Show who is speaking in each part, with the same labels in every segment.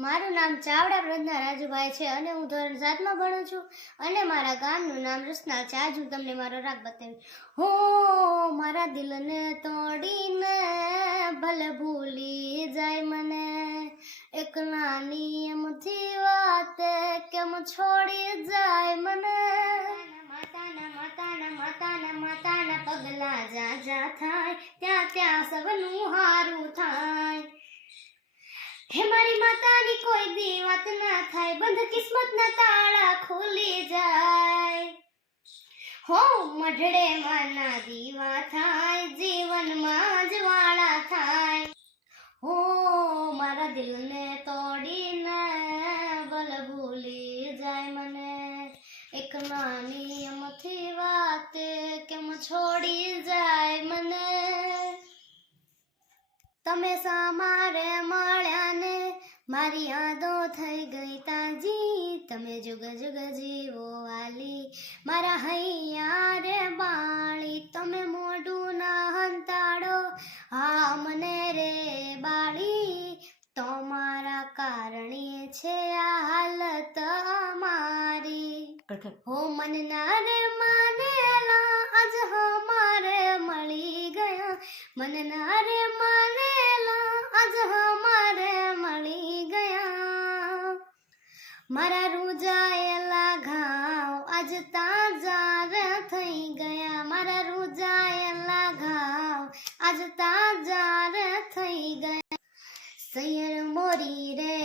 Speaker 1: મારું નામ ચાવડા પ્રજ્ઞા રાજુભાઈ છે અને હું ધોરણ સાતમાં ભણું છું અને મારા ગામનું નામ રસનાલ છે. આજ હું તમને મારો રાગ બતાવી હો, મારા દિલને તોડીને ભલે ભૂલી જાય મને. એક નાની એમથી વાત કેમ છોડી જાય મને? માતાના માતાના માતાના માતાના પગલા જા જા થાય. ત્યાં ત્યાં સબનું હારું થાય. હે મારી માતાની કોઈ દી વાત ના થાય, બંધ કિસ્મતના તાળા ખોલી જાય. હો, મઢડે માના દીવા થાય, જીવનમાં વાળા થાય. હો, મારા દિલને તોડીને બલ ભૂલી જાય મને. એક નાની એમથી વાત કેમ છોડી જાય મને? તમે સમારે મળ્યા ને મારી યાદો થઈ ગઈ તાજી તમે જુગ જુગ જીવો વાલી. મારા હૈયા રે બાળી તમે મોઢું ના હંતાડો. હા મને રે બાળી તમારા કારણે છે આ હાલત અમારી. હો મન ના રે માનેલા આજ હમારે મળી ગયા. મન ના રે માનેલા મારા રૂજાયેલા ઘાવ આજ તાજા થઈ ગયા. મારા રૂજાયેલા ઘાવ આજ તાજા થઈ ગયા. સૈયર મોરી રે,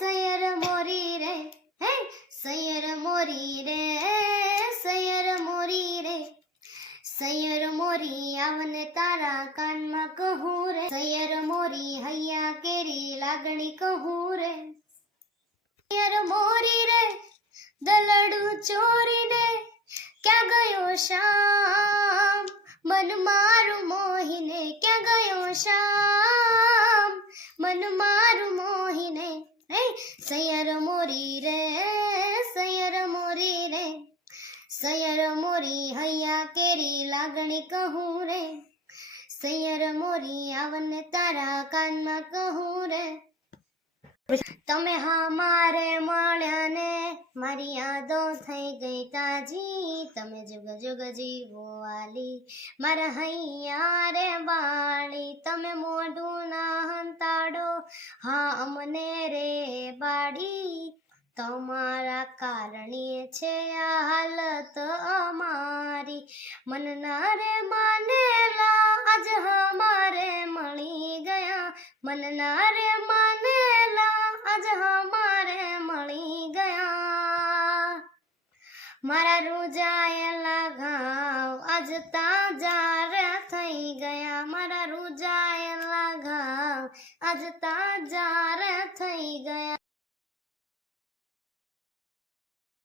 Speaker 1: સૈયર મોરી રે, હે, સૈયર મોરી રે, સૈયર મોરી રે, સૈયર મોરી આવને તારા કાનમાં કહું રે. સૈયર મોરી હૈયા કેરી લાગણી કહું રે. સૈયર મોરી રે, દલડું ચોરી દે ક્યાં ગયો શામ મન મારું મોહીને ક્યાં ગયો શામ મન મારું મોહીને હે સૈયર મોરી રે, સૈયર મોરી રે, સૈયર મોરી હૈયા કેરી લાગણી કહું રે, સૈયર મોરી આવને તારા કાનમાં કહું રે. તમે હમારે મળ્યા ને મારી યાદો થઈ ગઈ તાજી. તમે જુગ જુગ જીવો વાલી, મારા હૈયા રે બાળી તમે મોઢું ના હંતાડો હા, અમને રે બાળી. તમારા કારણે છે આ હાલત અમારી. મનના રે માનેલા, આજ હમારે મળી ગયા. મનના રે આજ હમારે મળી ગયા મારા રૂજાયેલા ઘાવ આજ તાજા રે થઈ ગયા મારા રૂજાયેલા ઘાવ આજ તાજા રે થઈ ગયા